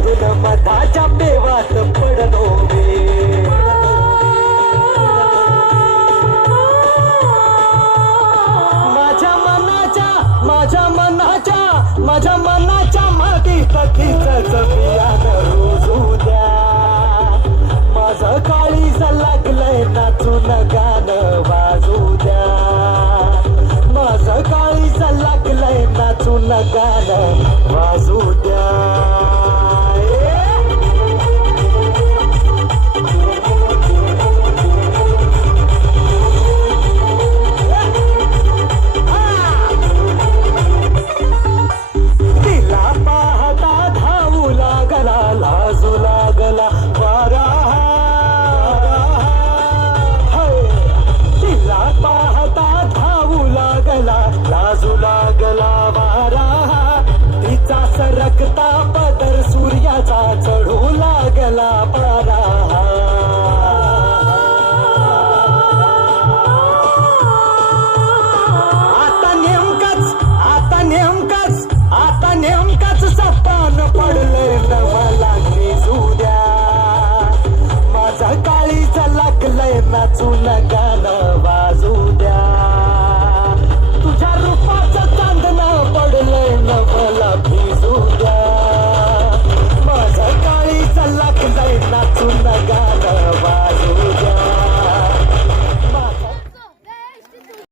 अजून मधाच्या मेवात पडलो माझ्या मनाच्या माझ्या मनाच्या माझ्या मनाच्या माती कथीच जमियान काळीच लागलंय नाचून गाणं वाजू द्या. माझ काळीच लागलंय नाचून गाणं वाजू द्या. सरकता पदर सूर्याचा चढू लागला पारा आता नेमकाच आता नेमकाच आता नेमकाच सपान पडलंय नवा नवाला द्या माझा काळीचा लागलंय नाचू नका नवा वाजू द्या.